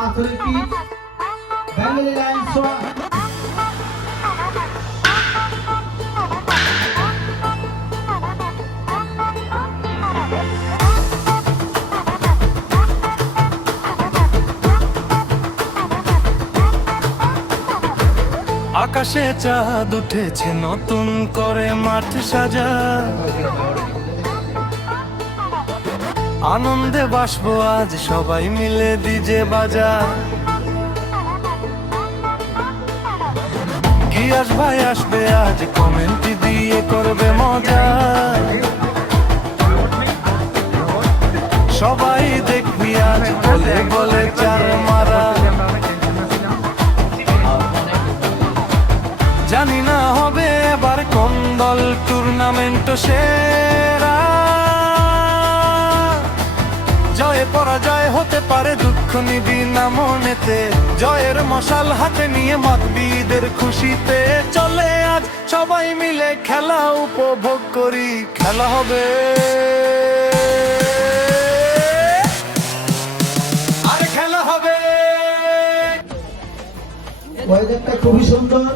পাথরের pitch Bengali Lions সোয়া। আকাশে চাঁদ উঠেছে নতুন করে মাঠ সাজা, আনন্দে বাসবো আজ সবাই মিলে ডিজে বাজা। গিয়াস ভাই আসবে আজ কমেন্ট দিয়ে করবে মজা, সবাই দেখবি আজ বলে বলে চার মারা। জানি না হবে এবার কোন দল টুর্নামেন্ট সেরা, জয়ে পরাজয় হতে পারে দুঃখ নিবি না মনেতে, জয়ের মশাল হাতে নিয়ে মাতবিদের খুশিতে। চলে আজ সবাই মিলে খেলা উপভোগ করি, খেলা হবে আর খেলা হবে। ওয়েদারটা খুবই সুন্দর,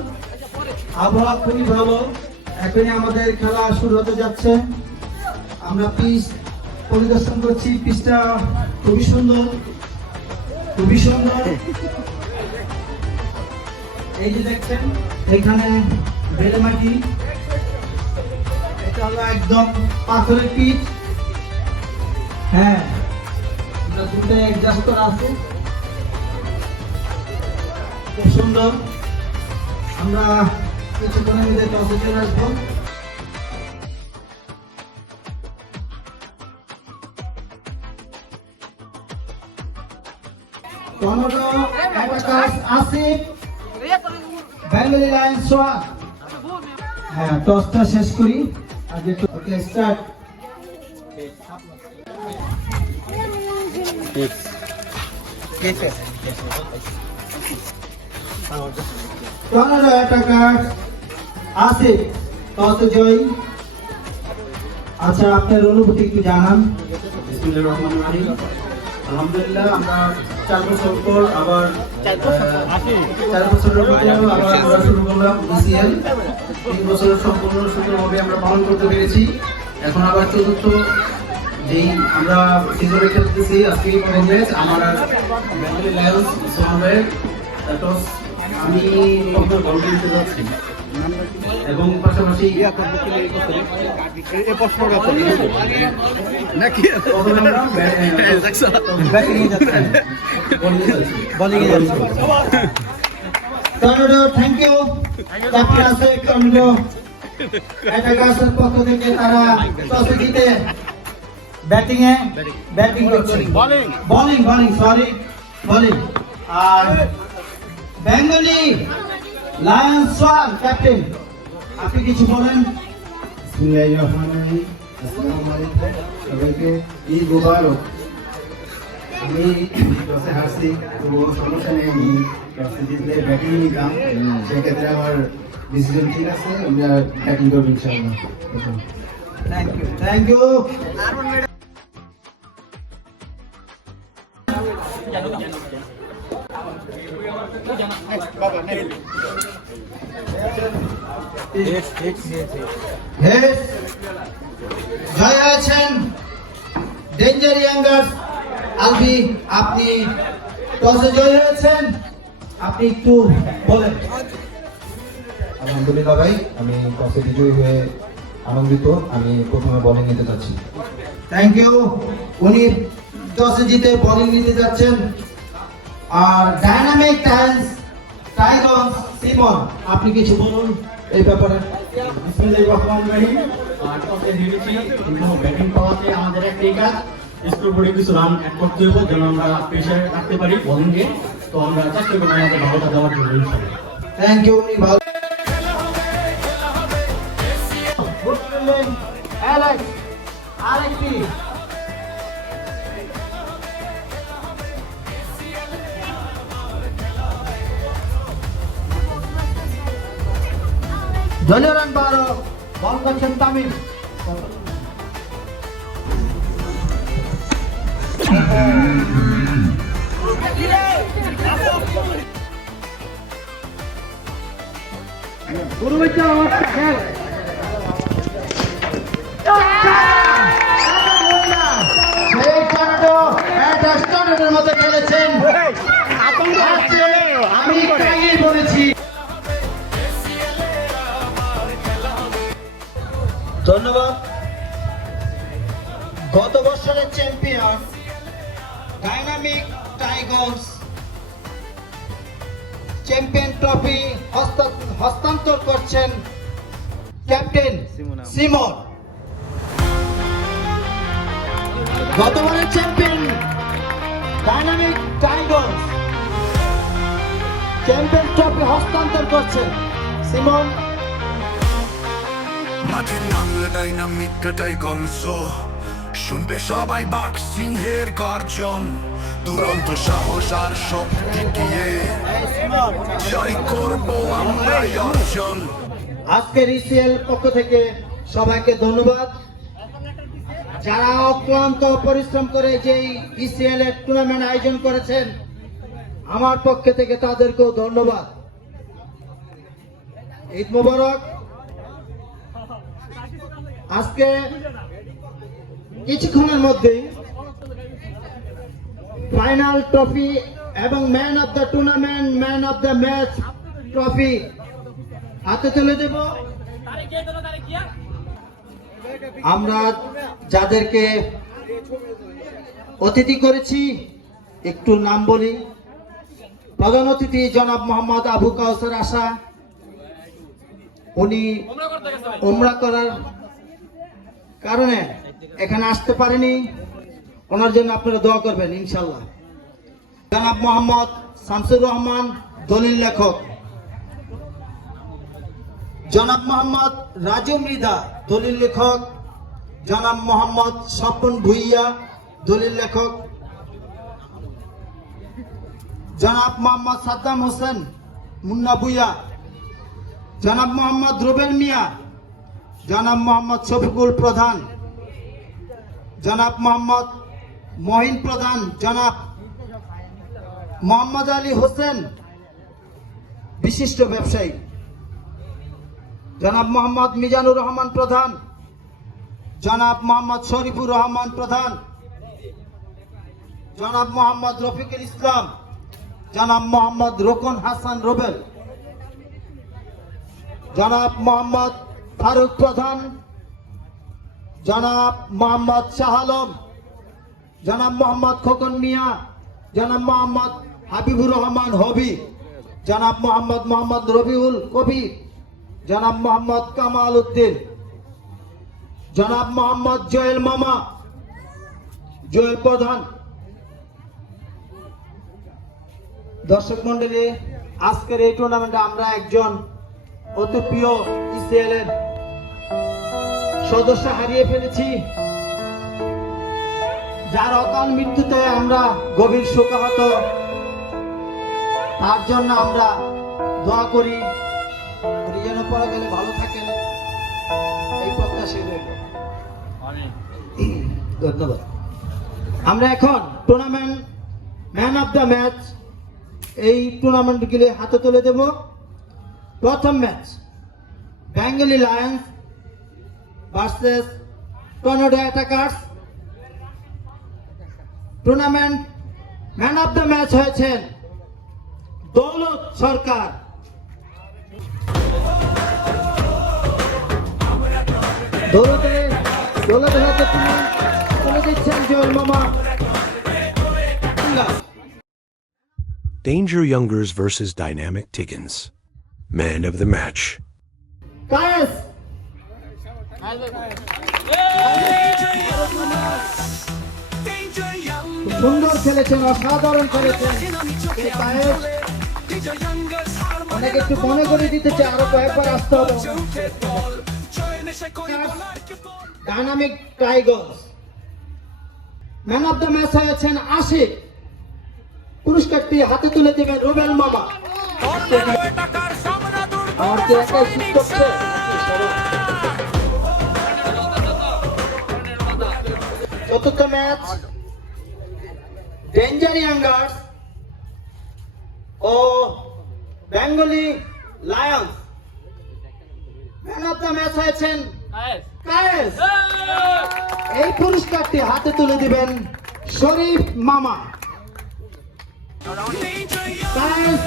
আবহাওয়া খুবই ভালো। এখনই আমাদের খেলা শুরু হতে যাচ্ছে। আমরা পিচ পরিদর্শন করছি, পিচটা খুবই সুন্দর, খুবই সুন্দর। এই যে দেখছেন এখানে বেলে মাটি, এটা হলো একদম পাথরের পিচ। হ্যাঁ, দুটো অ্যাডজাস্ট করা আছে, খুব সুন্দর। আমরা কিছুক্ষণের মধ্যে টসে চলে আসবো। Tornado Attackers Asif, Bengali Lions সোয়া। হ্যাঁ, টসটা শেষ করি আগে। Okay, start. Tornado Attackers Asif টসে জয়ী। আচ্ছা, আপনার অনুভূতি একটু জানান। বিসমিল্লাহির রহমানির রহিম। আলহামদুলিল্লাহ, আমরা 4 বছর পর আবার 4 বছরের মধ্যে আবার আমরা শুরু করলাম বিসিএল। 3 বছরের সম্পূর্ণ সুন্দরভাবে আমরা পালন করতে পেরেছি। এখন আবার চতুর্থ যেই আমরা সিজনে খেলতেছি আজকে ম্যাচ আমার বেঙ্গলি লায়ন্স সোহাবের টস আমি গল্প দিতে যাচ্ছি এবং পাশাপাশি টর্নেডো, থ্যাংক ইউ। ক্যাপ্টেন আছে টর্নেডো অ্যাটাকার্সের পক্ষ থেকে, তারা টসে জিতে ব্যাটিং করছে, বোলিং সরি বোলিং। আর বেঙ্গলি লায়ন্স সোয়ান ক্যাপ্টেন, আপনি কিছু বলেন। বিসমিল্লাহির রহমানির রহিম। আসসালামু আলাইকুম, সবাইকে ঈদ মোবারক। আমি টসে হারছি, তো সমস্যা নেই, আমি টসে জিতলে ব্যাটিং নিতাম, সেক্ষেত্রে আমার ডিসিশন ঠিক আছে, আমরা ব্যাটিং করবো ইনশাআল্লাহ। Thank you. জয় হয়েছেন ডেঞ্জার ইয়াঙ্গার্স আলভি, আপনি টসে জয় হয়েছেন, আপনি একটু বলেন। আলহামদুলিল্লাহ ভাই, আমি টসে বিজয়ী হয়ে আনন্দিত। আমি প্রথমে বোলিং নিতে চাচ্ছি। Thank you. উনি টসে জিতে বোলিং নিতে যাচ্ছেন। আর ডাইনামিক টাইগন্স সিমন, আপনি কিছু বলুন এই ব্যাপারে। বিসমিল্লাহির রহমানির রহিম। টসে হেরেছি, কিন্তু ব্যাটিং পাওয়াতে আমাদের একটাই কাজ, স্কোর বোর্ডে কিছু রান অ্যাড করতে হবে যেন আমরা প্রেশার রাখতে পারি বোলিংয়ে। তো আমরা চেষ্টা করবো আমাদের ভালোটা দেওয়ার জন্য ইনশাআল্লাহ। Thank you. উনি ভালো অ্যালেক্স আরেকটি দলীয় রান 12, বল করছেন তামিম। সেই টর্নেডো একটা টর্নেডোর মতো খেলেছেন। আজকে আমি তাই বলেছি। ধন্যবাদ। গত বছরের champion dynamic Tigers champion trophy হস্তান্তর করছেন ক্যাপ্টেন সিমন। গতবারের champion dynamic Tigers champion trophy হস্তান্তর করছেন সিমন। মাঠের নামলে ডাইনামিক টাইগন্স, শুনবে সবাই বাঘ সিংহের গর্জন, দুরন্ত সাহস আর শক্তি দিয়ে জয় করবো আমরা অর্জন। আজকের ইসিএল পক্ষ থেকে সবাইকে ধন্যবাদ। যারা অক্লান্ত পরিশ্রম করে যেই ইসিএল এর টুর্নামেন্ট আয়োজন করেছেন, আমার পক্ষ থেকে তাদেরকেও ধন্যবাদ। ঈদ মোবারক। আজকে কিছুক্ষণের মধ্যেই ফাইনাল ট্রফি এবং man of the tournament, man of the match trophy হাতে তুলে দেব। আমরা যাদেরকে অতিথি করেছি একটু নাম বলি। প্রধান অতিথি জনাব মোহাম্মদ আবু কাউসার আশা, উনি উমরা করার কারণে এখানে আসতে পারেনি, ওনার জন্য আপনারা দোয়া করবেন ইনশাল্লাহ। জনাব মোহাম্মদ শামসুর রহমান, দলিল লেখক। জনাব মোহাম্মদ রাজু মৃধা, দলিল লেখক। জনাব মোহাম্মদ স্বপন ভুইয়া, দলিল লেখক। জনাব মোহাম্মদ সাদ্দাম হোসেন মুন্না ভুইয়া। জনাব মোহাম্মদ রুবেল মিয়া। জনাব মোহাম্মদ শফিকুল প্রধান। জনাব মোহাম্মদ মহিন প্রধান। জনাব মোহাম্মদ আলী হোসেন, বিশিষ্ট ব্যবসায়ী। জনাব মোহাম্মদ মিজানুর রহমান প্রধান। জনাব মোহাম্মদ শরীফুর রহমান প্রধান। জনাব মোহাম্মদ রফিকুল ইসলাম। জনাব মোহাম্মদ রোকন হাসান রুবেল। জনাব মোহাম্মদ ফারুক প্রধান। জনাব মোহাম্মদ শাহ আলম। জনাব মোহাম্মদ খোকন মিয়া। জনাব মোহাম্মদ হাবিবুর রহমান হবি। জনাব মোহাম্মদ রবিউল কবির। জনাব মোহাম্মদ কামাল উদ্দিন। জনাব মোহাম্মদ জয়েল মামা, জয়েল প্রধান। দর্শক মন্ডলী, আজকের এই টুর্নামেন্টে আমরা একজন অতি প্রিয় ইসিএল এর সদস্য হারিয়ে ফেলেছি, যার অকাল মৃত্যুতে আমরা গভীর শোকাহত। তার জন্য আমরা দোয়া করি, উনি যেন পরে গেলে ভালো থাকেন, এই প্রত্যাশা রইল। ধন্যবাদ। আমরা এখন tournament man of the match এই টুর্নামেন্টগুলি হাতে তুলে দেব। প্রথম match Bengali Lions versus tornado attackers. Tournament man of the match হয়েছেন দৌলত সরকার। দৌলতের হাতে তুলে দিচ্ছেন জয়েল মামা। Danger Youngers versus Dynamic Tiggins. Man of the match. Kayes সুন্দর খেলেছেন, অসাধারণ খেলেছেন এই কায়েস। অনেক একটু মনে করে দিতে চাই, আরো কয়েকবার আসতে হবে। Dynamic Tigers man of the match হয়েছেন আশিক। পুরস্কারটি হাতে তুলে দেবেন রুবেল মামা। আমার কি একাই শীত করছে? চতুর্থ ম্যাচ ডেঞ্জার ইয়াঙ্গার্স ও Bengali lions. Man of the match হয়েছেন কায়েস। এই পুরস্কারটি হাতে তুলে দিবেন শরীফ মামা। কায়েস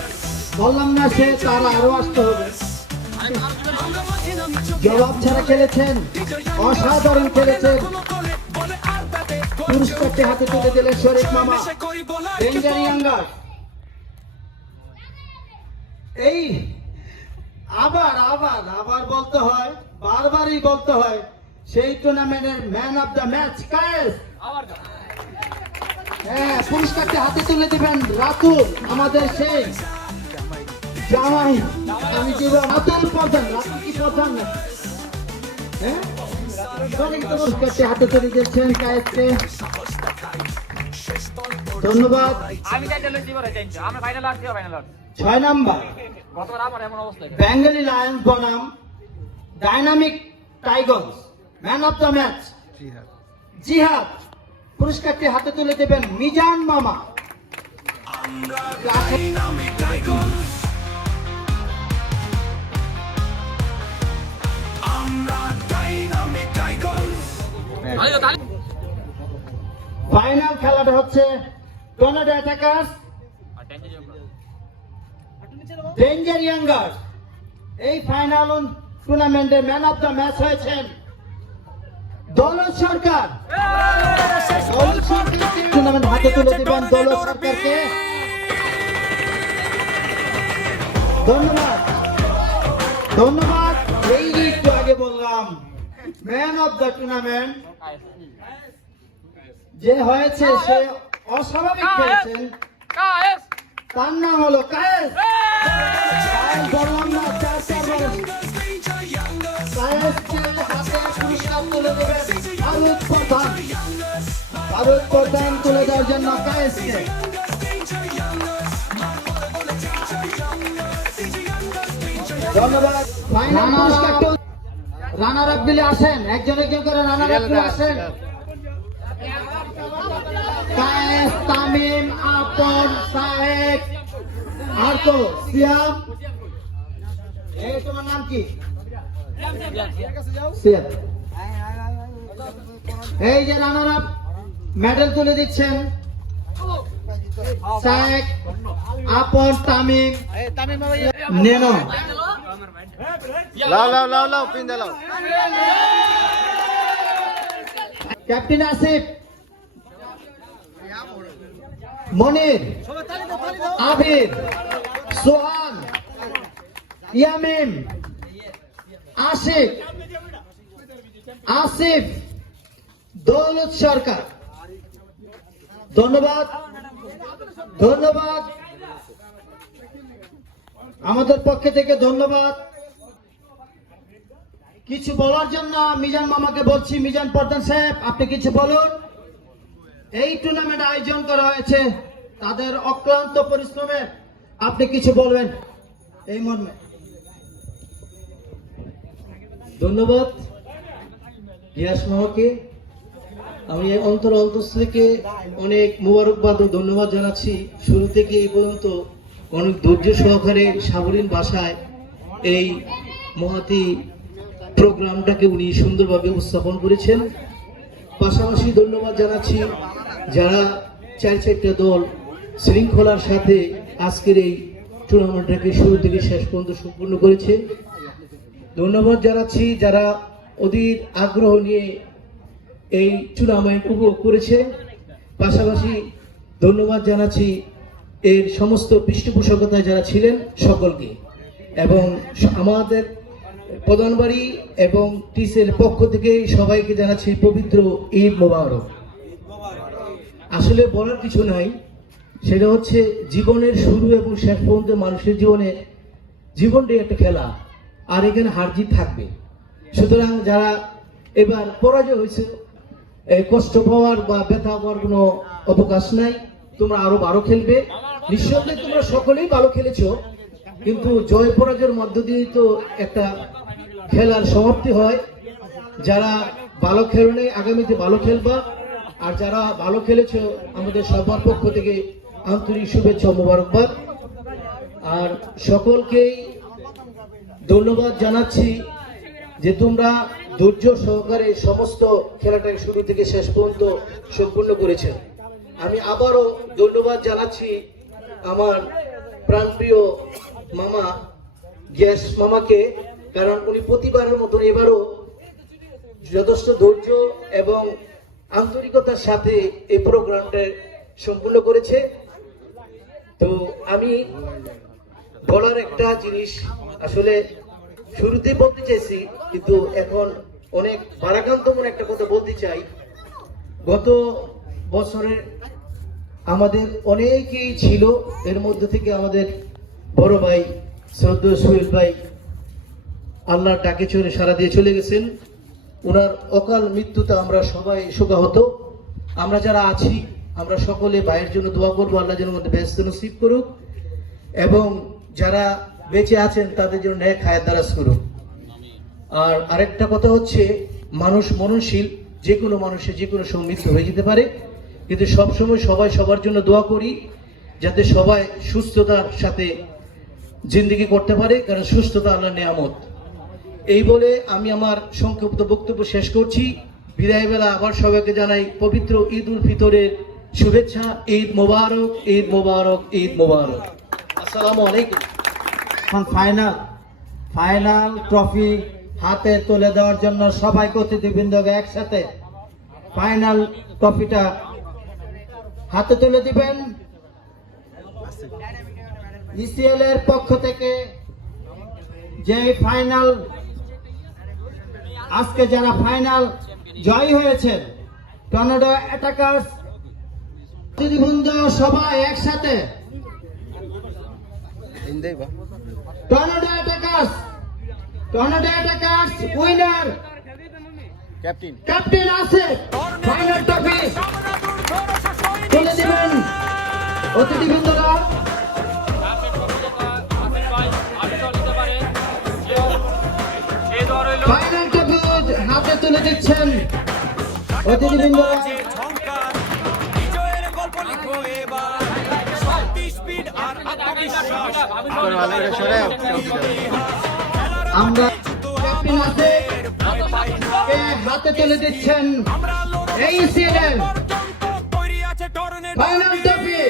বললাম না সে, তার আরো আসতে হবে। জবাব ছাড়া খেলেছেন, অসাধারণ খেলেছেন। পুরস্কারটি হাতে তুলে দিলেন শরীফ মামা। ডেঞ্জার ইয়াঙ্গার এই আবার আবার আবার বলতে হয়, বারবারই বলতে হয়, সেই টুর্নামেন্টের man of the match Kayes. হ্যাঁ, পুরস্কারটি হাতে তুলে দিবেন রাতুল, আমাদের সেই জামাই। আমি কি রাতুল প্রধান, রাতুল কি প্রধান না? হ্যাঁ, পুরস্কারটি হাতে তুলে দিচ্ছেন কায়েসকে। ধন্যবাদ। 6 নাম্বার বেঙ্গলি লায়ন্স বনাম dynamic Tigers, man of the match জিহাদ। পুরস্কারটি হাতে তুলে দেবেন মিজান মামা। ফাইনাল খেলাটা হচ্ছে টর্নেডো অ্যাটাকার্স ডেঞ্জার ইয়াঙ্গার। এই ফাইনাল টুর্নামেন্টের ম্যান অফ দ্য ম্যাচ হয়েছেন দৌলত সরকার। টুর্নামেন্ট হাতে তুলে দিবেন দৌলত সরকারকে। ধন্যবাদ ধন্যবাদ। এই একটু আগে বললাম ম্যান অফ দ্য টুর্নামেন্ট যে হয়েছে সে অস্বাভাবিক খেলেছেন, তার নাম হলো কায়েস। বললাম না, 4-4 কায়েসকে হাতে পুরস্কার তুলে দেবেন ফারুক প্রধান। ফারুক প্রধান তুলে দেওয়ার জন্য কায়েসকে। ধন্যবাদ। ফাইনাল পুরস্কারটা রানার আপ বিলে আসেন, একজন একজন করে রানার আপ বিলে আসেন। কায়েস, তামিম, আপন, সাহেব, আর তো সিয়াম। এই তোমার নাম কি? সিয়াম। এই যে রানার আপ মেডেল তুলে দিচ্ছেন সাহেব, আপন, তামিম, নেনো। ক্যাপ্টেন আসিফ, মনির, আবির, সোহান, ইয়ামিন, আশিক, আসিফ, দৌলত সরকার। ধন্যবাদ ধন্যবাদ। আমাদের পক্ষ থেকে ধন্যবাদ। কিছু বলার জন্য মিজান মামাকে বলছি। মিজান প্রধান সাহেব, আপনি কিছু বলুন। এই টুর্নামেন্ট আয়োজন করা হয়েছে তাদের অক্লান্ত পরিশ্রমে, আপনি কিছু বলবেন এই মর্মে। ধন্যবাদ রিয়াস মামাকে। আমি অন্তর থেকে অনেক মোবারকবাদ ও ধন্যবাদ জানাচ্ছি। শুরু থেকে এই পর্যন্ত অনেক ধৈর্য সহকারে সাবলীল ভাষায় এই মহাতি প্রোগ্রামটাকে উনি সুন্দরভাবে উপস্থাপন করেছেন। পাশাপাশি ধন্যবাদ জানাচ্ছি যারা 4-4টা দল শৃঙ্খলার সাথে আজকের এই টুর্নামেন্টটাকে শুরু থেকে শেষ পর্যন্ত সম্পূর্ণ করেছে। ধন্যবাদ জানাচ্ছি যারা অধীর আগ্রহ নিয়ে এই টুর্নামেন্ট উপভোগ করেছে। পাশাপাশি ধন্যবাদ জানাচ্ছি এর সমস্ত পৃষ্ঠপোষকতায় যারা ছিলেন সকলকে, এবং আমাদের প্রধানবাড়ি এবং টিসের পক্ষ থেকে সবাইকে জানাচ্ছি পবিত্র ঈদ মোবারক। আসলে বলার কিছু নাই, সেটা হচ্ছে জীবনের শুরু এবং শেষ পর্যন্ত মানুষের জীবনটাই একটা খেলা, আর এখানে হার জিত থাকবে। সুতরাং যারা এবার পরাজয় হয়েছে, কষ্ট পাওয়ার বা ব্যথা পাওয়ার কোনো অবকাশ নাই। তোমরা আরো ভালো খেলবে, নিঃসন্দেহে তোমরা সকলেই ভালো খেলেছো, কিন্তু জয় পরাজয়ের মধ্য দিয়ে তো একটা খেলার সমাপ্তি হয়। যারা ভালো খেলো নাই আগামীতে ভালো খেলবা, আর যারা ভালো খেলেছো আমাদের সবার পক্ষ থেকে আন্তরিক শুভেচ্ছা মোবারকবাদ। আর সকলকেই ধন্যবাদ জানাচ্ছি যে তোমরা ধৈর্য সহকারে সমস্ত খেলাটাকে শুরু থেকে শেষ পর্যন্ত সম্পূর্ণ করেছেন। আমি আবারও ধন্যবাদ জানাচ্ছি আমার প্রাণপ্রিয় মামা গ্যাস মামাকে, কারণ উনি প্রতিবারের মতন এবারও যথেষ্ট ধৈর্য এবং আন্তরিকতার সাথে এই প্রোগ্রামটা সম্পূর্ণ করেছে। তো আমি বলার একটা জিনিস আসলে শুরুতেই বলতে চাইছি, কিন্তু এখন অনেক বারাকান্তমন একটা কথা বলতে চাই। গত বছরে আমাদের অনেকেই ছিল, এর মধ্যে থেকে আমাদের বড় ভাই শ্রদ্ধেয় সোহেল ভাই আল্লাহর ডাকে চলে সারা দিয়ে চলে গেছেন। ওনার অকাল মৃত্যুতে আমরা সবাই শোকাহত। আমরা যারা আছি আমরা সকলে ভাইয়ের জন্য দোয়া করবো, আল্লাহ যেন মধ্যে ব্যস্ত নসিব করুক এবং যারা বেঁচে আছেন তাদের জন্য ন্যাক হায়াত দারাজ করুক। আর আরেকটা কথা হচ্ছে, মানুষ মননশীল, যে কোনো মানুষের যে কোনো সময় মৃত্যু হয়ে যেতে পারে, কিন্তু সবসময় সবাই সবার জন্য দোয়া করি যাতে সবাই সুস্থতার সাথে জিন্দেগি করতে পারে, কারণ সুস্থতা আল্লাহর নিয়ামত। এই বলে আমি আমার সংক্ষিপ্ত বক্তব্য শেষ করছি। বিদায় বেলা আবার সবাইকে জানাই পবিত্র ঈদ উল ফিতরের শুভেচ্ছা। ঈদ মোবারক, ঈদ মোবারক, ঈদ মোবারক। আসসালামু আলাইকুম। ফাইনাল ট্রফি হাতে তুলে দেওয়ার জন্য সবাই অতিথিবৃন্দকে একসাথে ফাইনাল ট্রফিটা হাতে তুলে দিবেন। ইসিএল এর পক্ষ থেকে যে ফাইনাল আজকে যারা ফাইনাল জয় হয়েছেন, টর্নেডো অ্যাটাকার্স অতিথিবৃন্দ সবাই একসাথে টর্নেডো অ্যাটাকার্স উইনার ক্যাপ্টেন আছে ফাইনাল ট্রফি তুলে দিবেন অতিথিবৃন্দরা। ফাইনাল ট্রফি হাতে তুলে দিচ্ছেন অতিথিবৃন্দরা। আমরা ক্যাপ্টেন আছে হাতে তুলে দিচ্ছেন এই CL final trophy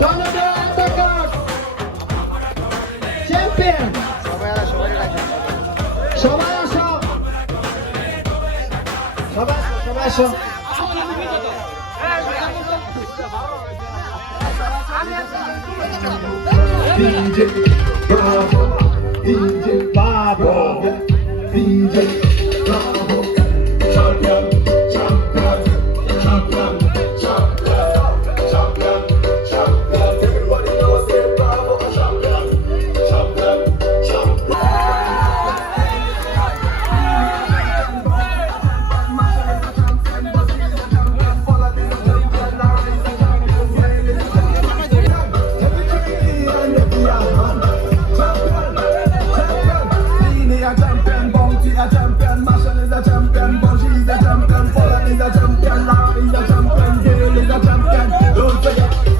tornado attackers champion. সবাই আসো, সবাই আসো। DJ Bravo, DJ Bravo, DJ Bravo, champion, champion, champion, champion, champion, champion. Everybody knows say Bravo, champion, champion, champion.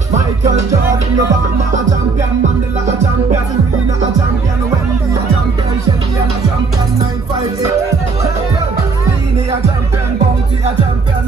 Michael Jordan, Obama a champion, Mandela a champion, Serena a champion, Wendy a champion, Shelly a champion, 958 champion, Beanie a champion, Bounty a champion,